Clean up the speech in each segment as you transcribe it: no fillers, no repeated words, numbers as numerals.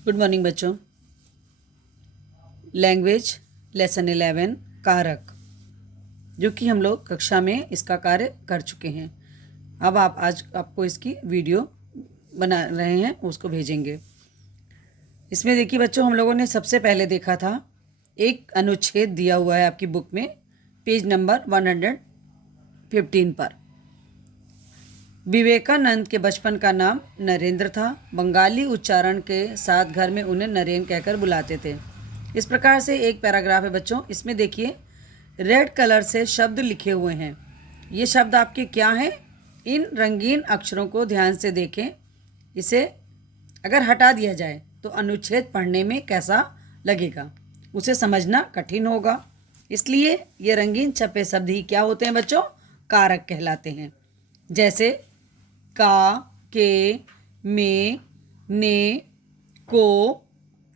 Good morning बच्चों। Language lesson 11 कारक, जो कि हम लोग कक्षा में इसका कार्य कर चुके हैं। अब आज आपको इसकी वीडियो बना रहे हैं, उसको भेजेंगे। इसमें देखिए बच्चों, हम लोगों ने सबसे पहले देखा था एक अनुच्छेद दिया हुआ है आपकी बुक में, पेज नंबर 115 पर। विवेकानंद के बचपन का नाम नरेंद्र था। बंगाली उच्चारण के साथ घर में उन्हें नरेन कहकर बुलाते थे। इस प्रकार से एक पैराग्राफ है बच्चों। इसमें देखिए रेड कलर से शब्द लिखे हुए हैं। ये शब्द आपके क्या हैं? इन रंगीन अक्षरों को ध्यान से देखें। इसे अगर हटा दिया जाए तो अनुच्छेद पढ़ने में कैसा लगेगा, उसे समझना कठिन होगा। इसलिए ये रंगीन छपे शब्द ही क्या होते हैं बच्चों? कारक कहलाते हैं। जैसे का, के, में, ने, को,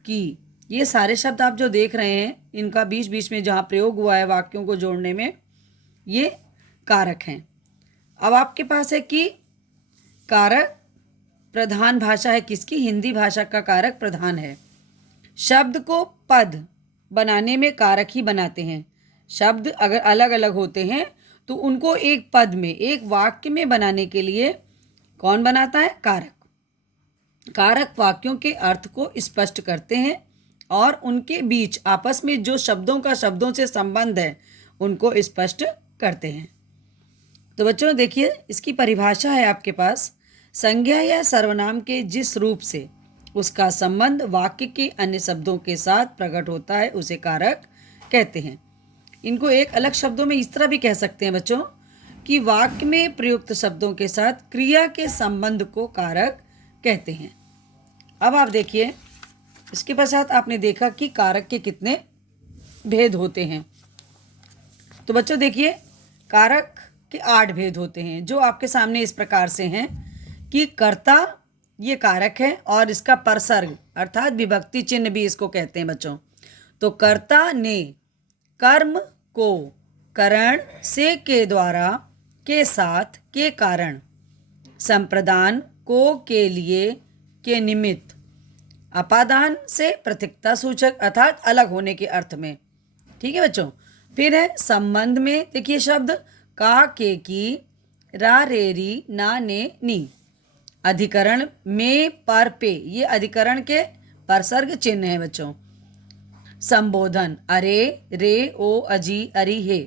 की, ये सारे शब्द आप जो देख रहे हैं, इनका बीच बीच में जहाँ प्रयोग हुआ है वाक्यों को जोड़ने में, ये कारक हैं। अब आपके पास है कि कारक प्रधान भाषा है किसकी? हिंदी भाषा का कारक प्रधान है। शब्द को पद बनाने में कारक ही बनाते हैं। शब्द अगर अलग अलग होते हैं तो उनको एक पद में, एक वाक्य में बनाने के लिए कौन बनाता है? कारक। कारक वाक्यों के अर्थ को स्पष्ट करते हैं और उनके बीच आपस में जो शब्दों का शब्दों से संबंध है उनको स्पष्ट करते हैं। तो बच्चों देखिए, इसकी परिभाषा है आपके पास। संज्ञा या सर्वनाम के जिस रूप से उसका संबंध वाक्य के अन्य शब्दों के साथ प्रकट होता है उसे कारक कहते हैं। इनको एक अलग शब्दों में इस तरह भी कह सकते हैं बच्चों कि वाक्य में प्रयुक्त शब्दों के साथ क्रिया के संबंध को कारक कहते हैं। अब आप देखिए, इसके पश्चात आपने देखा कि कारक के कितने भेद होते हैं। तो बच्चों देखिए, कारक के 8 भेद होते हैं, जो आपके सामने इस प्रकार से हैं कि कर्ता ये कारक है और इसका परसर्ग अर्थात विभक्ति चिन्ह भी इसको कहते हैं बच्चों। तो कर्ता ने कर्म को करण से के द्वारा, के साथ, के कारण, संप्रदान को के लिए, के निमित्त, अपादान से प्रतीकता सूचक अर्थात अलग होने के अर्थ में। ठीक है बच्चों। फिर है संबंध में, देखिए शब्द का, के, की, रा, रे, री, ना, ने, नी। अधिकरण में, पर, पे, ये अधिकरण के परसर्ग चिन्ह है बच्चों। संबोधन अरे, रे, ओ, अजी, अरी, हे।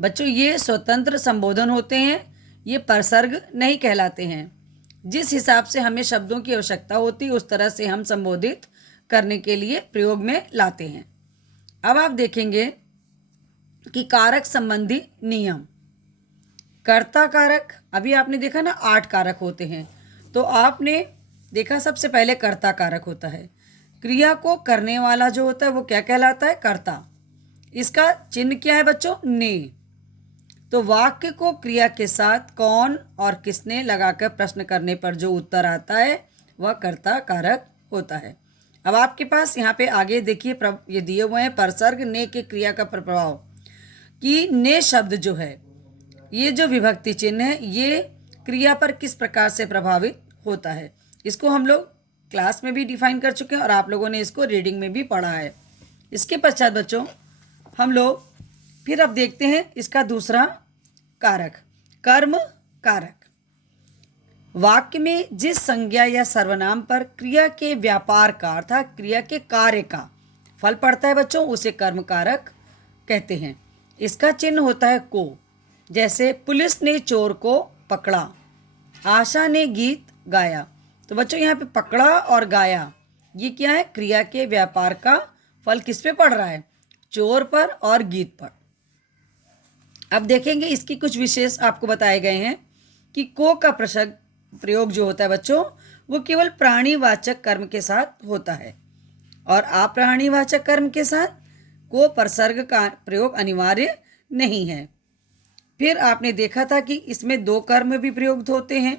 बच्चों ये स्वतंत्र संबोधन होते हैं, ये परसर्ग नहीं कहलाते हैं। जिस हिसाब से हमें शब्दों की आवश्यकता होती है उस तरह से हम संबोधित करने के लिए प्रयोग में लाते हैं। अब आप देखेंगे कि कारक संबंधी नियम। कर्ता कारक, अभी आपने देखा ना 8 कारक होते हैं, तो आपने देखा सबसे पहले कर्ता कारक होता है। क्रिया को करने वाला जो होता है वो क्या कहलाता है? कर्ता। इसका चिन्ह क्या है बच्चों? ने। तो वाक्य को क्रिया के साथ कौन और किसने लगाकर प्रश्न करने पर जो उत्तर आता है वह कर्ता कारक होता है। अब आपके पास यहाँ पे आगे देखिए, ये दिए हुए हैं परसर्ग ने के क्रिया का प्रभाव, कि ने शब्द जो है, ये जो विभक्ति चिन्ह है, ये क्रिया पर किस प्रकार से प्रभावित होता है। इसको हम लोग क्लास में भी डिफाइन कर चुके हैं और आप लोगों ने इसको रीडिंग में भी पढ़ा है। इसके पश्चात बच्चों हम लोग फिर अब देखते हैं इसका दूसरा कारक, कर्म कारक। वाक्य में जिस संज्ञा या सर्वनाम पर क्रिया के व्यापार का अर्थात क्रिया के कार्य का फल पड़ता है बच्चों, उसे कर्म कारक कहते हैं। इसका चिन्ह होता है को। जैसे पुलिस ने चोर को पकड़ा, आशा ने गीत गाया। तो बच्चों यहाँ पे पकड़ा और गाया, ये क्या है? क्रिया के व्यापार का फल किस पे पड़ रहा है? चोर पर और गीत पर। अब देखेंगे इसकी कुछ विशेष आपको बताए गए हैं कि को का प्रयोग जो होता है बच्चों, वो केवल प्राणीवाचक कर्म के साथ होता है और अप्राणीवाचक कर्म के साथ को परसर्ग का प्रयोग अनिवार्य नहीं है। फिर आपने देखा था कि इसमें 2 कर्म भी प्रयुक्त होते हैं।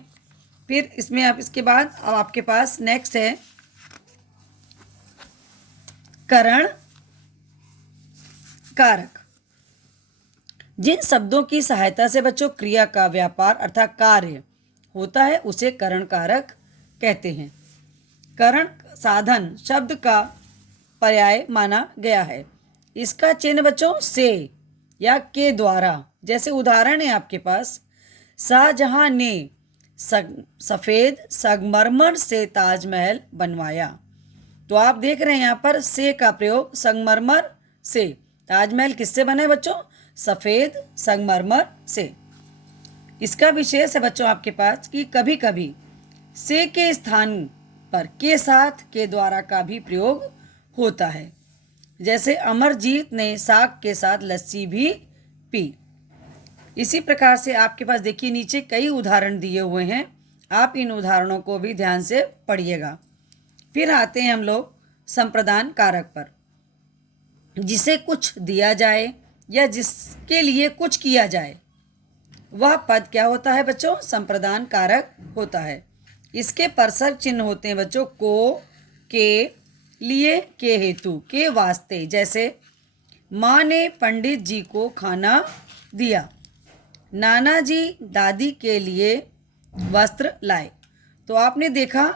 फिर इसमें आप इसके बाद अब आपके पास नेक्स्ट है करण कारक। जिन शब्दों की सहायता से बच्चों क्रिया का व्यापार अर्थात कार्य होता है उसे करण कारक कहते हैं। करण साधन शब्द का पर्याय माना गया है। इसका चिन्ह बच्चों से या के द्वारा, जैसे उदाहरण है आपके पास, शाहजहां ने सफ़ेद संगमरमर से ताजमहल बनवाया। तो आप देख रहे हैं यहाँ पर से का प्रयोग, संगमरमर से। ताजमहल किससे बना है बच्चों? सफ़ेद संगमरमर से। इसका विशेष है बच्चों आपके पास कि कभी कभी से के स्थान पर के साथ के द्वारा का भी प्रयोग होता है। जैसे अमरजीत ने साग के साथ लस्सी भी पी। इसी प्रकार से आपके पास देखिए नीचे कई उदाहरण दिए हुए हैं, आप इन उदाहरणों को भी ध्यान से पढ़िएगा। फिर आते हैं हम लोग संप्रदान कारक पर। जिसे कुछ दिया जाए या जिसके लिए कुछ किया जाए, वह पद क्या होता है बच्चों? संप्रदान कारक होता है। इसके परसर्ग चिन्ह होते हैं बच्चों को, के, लिए, के हेतु, के वास्ते। जैसे माँ ने पंडित जी को खाना दिया, नाना जी दादी के लिए वस्त्र लाए। तो आपने देखा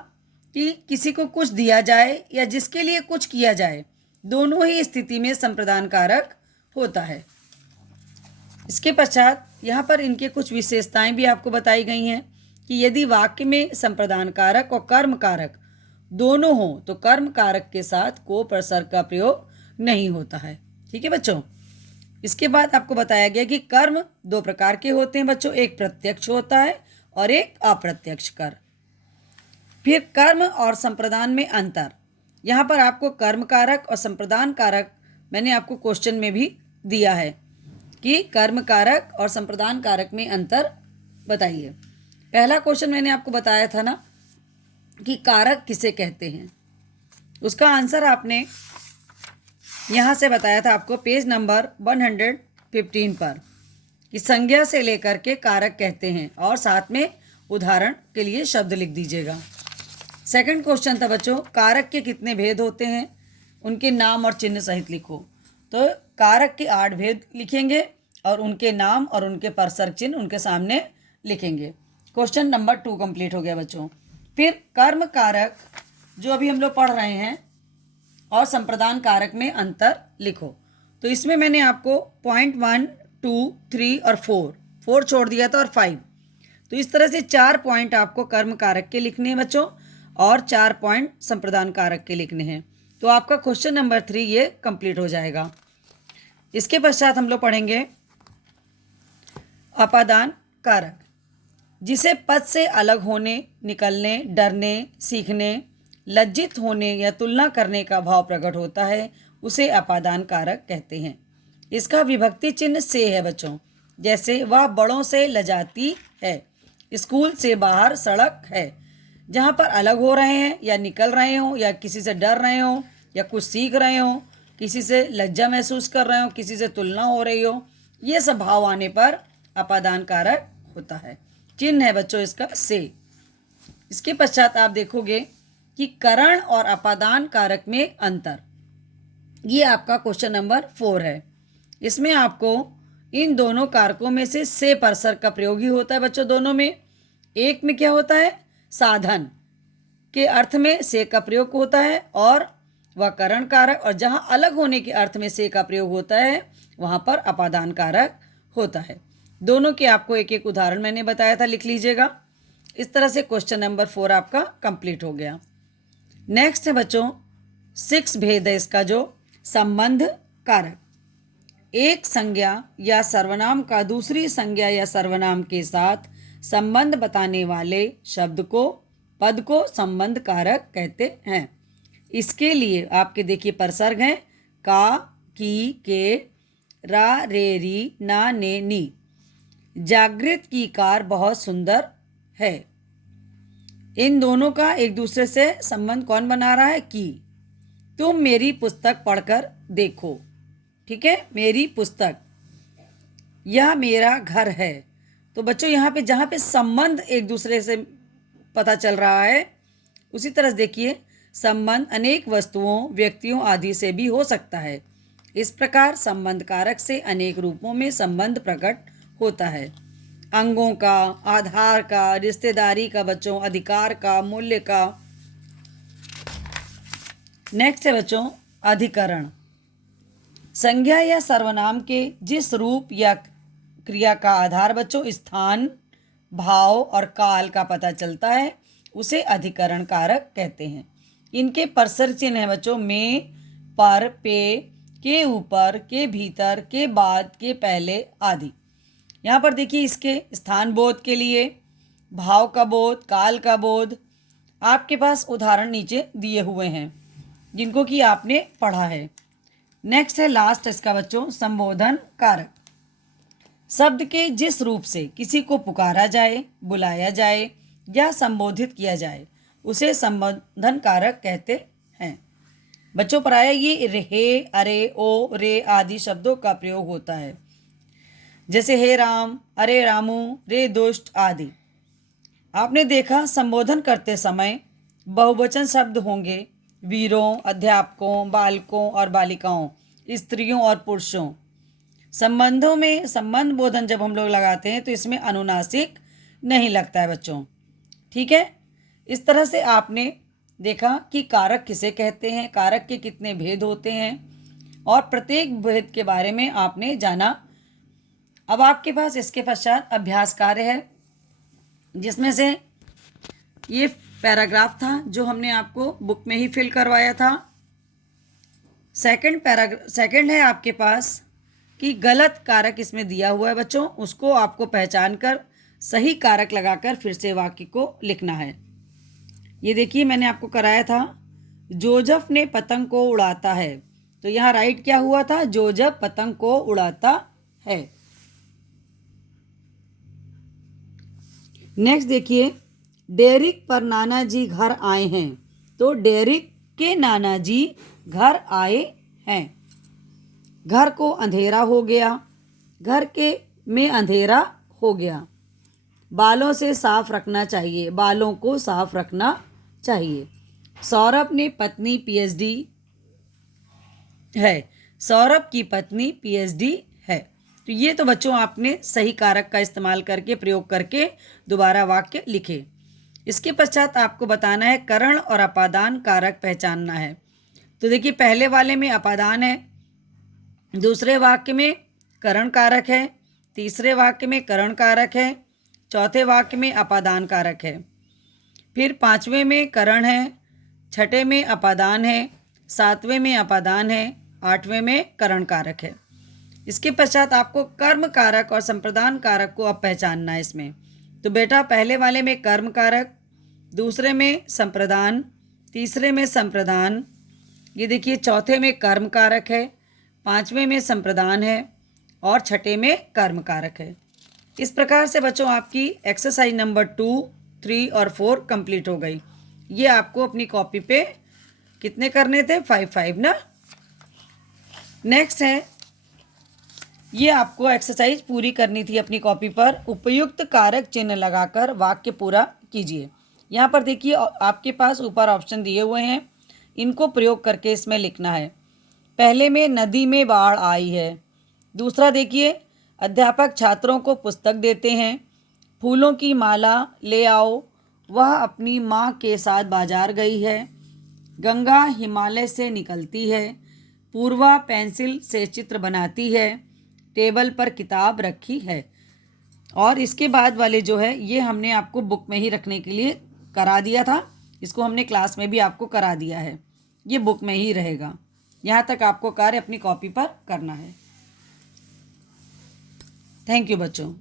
कि किसी को कुछ दिया जाए या जिसके लिए कुछ किया जाए, दोनों ही स्थिति में संप्रदान कारक होता है। इसके पश्चात यहाँ पर इनके कुछ विशेषताएं भी आपको बताई गई हैं कि यदि वाक्य में संप्रदान कारक और कर्म कारक दोनों हों तो कर्म कारक के साथ को प्रसर्ग का प्रयोग नहीं होता है। ठीक है बच्चों। इसके बाद आपको बताया गया कि कर्म दो प्रकार के होते हैं बच्चों, एक प्रत्यक्ष होता है और एक अप्रत्यक्ष कर। फिर कर्म और संप्रदान में अंतर। यहाँ पर आपको कर्म कारक और संप्रदान कारक मैंने आपको क्वेश्चन में भी दिया है कि कर्म कारक और संप्रदान कारक में अंतर बताइए। पहला क्वेश्चन मैंने आपको बताया था ना कि कारक किसे कहते हैं, उसका आंसर आपने यहाँ से बताया था आपको पेज नंबर 115 पर कि संज्ञा से लेकर के कारक कहते हैं, और साथ में उदाहरण के लिए शब्द लिख दीजिएगा। सेकंड क्वेश्चन था बच्चों, कारक के कितने भेद होते हैं, उनके नाम और चिन्ह सहित लिखो। तो कारक के 8 भेद लिखेंगे और उनके नाम और उनके परसर्ग चिन्ह उनके सामने लिखेंगे। क्वेश्चन नंबर 2 कंप्लीट हो गया बच्चों। फिर कर्म कारक जो अभी हम लोग पढ़ रहे हैं और संप्रदान कारक में अंतर लिखो। तो इसमें मैंने आपको पॉइंट 1, 2, 3 और 4 छोड़ दिया था और 5। तो इस तरह से 4 पॉइंट आपको कर्म कारक के लिखने हैं बच्चों और 4 पॉइंट संप्रदान कारक के लिखने हैं। तो आपका क्वेश्चन नंबर 3 ये कंप्लीट हो जाएगा। इसके पश्चात हम लोग पढ़ेंगे अपादान कारक। जिसे पद से अलग होने, निकलने, डरने, सीखने, लज्जित होने या तुलना करने का भाव प्रकट होता है, उसे अपादान कारक कहते हैं। इसका विभक्ति चिन्ह से है बच्चों। जैसे वह बड़ों से लजाती है, स्कूल से बाहर सड़क है। जहाँ पर अलग हो रहे हैं या निकल रहे हो या किसी से डर रहे हो या कुछ सीख रहे हो, किसी से लज्जा महसूस कर रहे हो, किसी से तुलना हो रही हो, ये सब भाव आने पर अपादान कारक होता है। चिन्ह है बच्चों इसका से। इसके पश्चात आप देखोगे कि करण और अपादान कारक में अंतर। ये आपका क्वेश्चन नंबर 4 है। इसमें आपको इन दोनों कारकों में से परसर्ग का प्रयोग ही होता है बच्चों दोनों में। एक में क्या होता है, साधन के अर्थ में से का प्रयोग होता है और वह करण कारक, और जहाँ अलग होने के अर्थ में से का प्रयोग होता है वहाँ पर अपादान कारक होता है। दोनों के आपको एक एक उदाहरण मैंने बताया था, लिख लीजिएगा। इस तरह से क्वेश्चन नंबर 4 आपका कंप्लीट हो गया। नेक्स्ट है बच्चों 6 भेद है इसका, जो संबंध कारक। एक संज्ञा या सर्वनाम का दूसरी संज्ञा या सर्वनाम के साथ संबंध बताने वाले शब्द को, पद को संबंध कारक कहते हैं। इसके लिए आपके देखिए परसर्ग हैं का, की, के, रा, रे, री, ना, ने, नी। जागृत की कार बहुत सुंदर है। इन दोनों का एक दूसरे से संबंध कौन बना रहा है, की। तुम मेरी पुस्तक पढ़कर देखो। ठीक है, मेरी पुस्तक। यह मेरा घर है। तो बच्चों यहाँ पे जहाँ पे संबंध एक दूसरे से पता चल रहा है, उसी तरह देखिए संबंध अनेक वस्तुओं, व्यक्तियों आदि से भी हो सकता है। इस प्रकार संबंध कारक से अनेक रूपों में संबंध प्रकट होता है। अंगों का, आधार का, रिश्तेदारी का बच्चों, अधिकार का, मूल्य का, नेक्स्ट है बच्चों अधिकरण। संज्ञा या सर्वनाम के जिस रूप या क्रिया का आधार बच्चों स्थान, भाव और काल का पता चलता है उसे अधिकरण कारक कहते हैं। इनके परसर चिन्ह है बच्चों में, पर, पे, के ऊपर, के भीतर, के बाद, के पहले आदि। यहाँ पर देखिए इसके स्थान बोध के लिए भाव का बोध, काल का बोध, आपके पास उदाहरण नीचे दिए हुए हैं जिनको कि आपने पढ़ा है। नेक्स्ट है लास्ट इसका बच्चों संबोधन कारक। शब्द के जिस रूप से किसी को पुकारा जाए, बुलाया जाए या संबोधित किया जाए उसे संबोधन कारक कहते हैं। बच्चों पर आया ये हे, अरे, ओ, रे आदि शब्दों का प्रयोग होता है, जैसे हे राम, अरे रामू, रे दुष्ट आदि। आपने देखा संबोधन करते समय बहुवचन शब्द होंगे, वीरों, अध्यापकों, बालकों और बालिकाओं, स्त्रियों और पुरुषों। संबंधों में संबंध बोधन जब हम लोग लगाते हैं तो इसमें अनुनासिक नहीं लगता है बच्चों, ठीक है। इस तरह से आपने देखा कि कारक किसे कहते हैं, कारक के कितने भेद होते हैं और प्रत्येक भेद के बारे में आपने जाना। अब आपके पास इसके पश्चात अभ्यास कार्य है जिसमें से ये पैराग्राफ था जो हमने आपको बुक में ही फिल करवाया था। सेकंड है आपके पास कि गलत कारक इसमें दिया हुआ है बच्चों, उसको आपको पहचान कर सही कारक लगाकर फिर से वाक्य को लिखना है। ये देखिए मैंने आपको कराया था जोजफ ने पतंग को उड़ाता है, तो यहाँ राइट क्या हुआ था, जोजफ पतंग को उड़ाता है। नेक्स्ट देखिए डेरिक पर नाना जी घर आए हैं, तो डेरिक के नाना जी घर आए हैं। घर को अंधेरा हो गया, घर के में अंधेरा हो गया। बालों से साफ रखना चाहिए, बालों को साफ रखना चाहिए। सौरभ ने पत्नी पीएचडी है, सौरभ की पत्नी पीएचडी है। तो ये तो बच्चों आपने सही कारक का इस्तेमाल करके प्रयोग करके दोबारा वाक्य लिखे। इसके पश्चात आपको बताना है करण और अपादान कारक पहचानना है। तो देखिए पहले वाले में अपादान है, दूसरे वाक्य में करण कारक है, तीसरे वाक्य में करण कारक है, चौथे वाक्य में अपादान कारक है, फिर पांचवें में करण है, छठे में अपादान है, सातवें में अपादान है, आठवें में करण कारक है। इसके पश्चात आपको कर्म कारक और संप्रदान कारक को अब पहचानना है इसमें। तो बेटा पहले वाले में कर्म कारक, दूसरे में संप्रदान, तीसरे में संप्रदान, ये देखिए चौथे में कर्म कारक है, पांचवें में संप्रदान है और छठे में कर्म कारक है। इस प्रकार से बच्चों आपकी एक्सरसाइज नंबर 2, 3 और 4 कंप्लीट हो गई। ये आपको अपनी कॉपी पे कितने करने थे, 5 ना। नेक्स्ट है ये आपको एक्सरसाइज पूरी करनी थी अपनी कॉपी पर। उपयुक्त कारक चिन्ह लगाकर वाक्य पूरा कीजिए। यहाँ पर देखिए आपके पास ऊपर ऑप्शन दिए हुए हैं, इनको प्रयोग करके इसमें लिखना है। पहले में नदी में बाढ़ आई है। दूसरा देखिए अध्यापक छात्रों को पुस्तक देते हैं। फूलों की माला ले आओ, वह अपनी माँ के साथ बाजार गई है। गंगा हिमालय से निकलती है। पूर्वा पेंसिल से चित्र बनाती है। टेबल पर किताब रखी है। और इसके बाद वाले जो है ये हमने आपको बुक में ही रखने के लिए करा दिया था, इसको हमने क्लास में भी आपको करा दिया है, ये बुक में ही रहेगा। यहाँ तक आपको कार्य अपनी कॉपी पर करना है। थैंक यू बच्चों।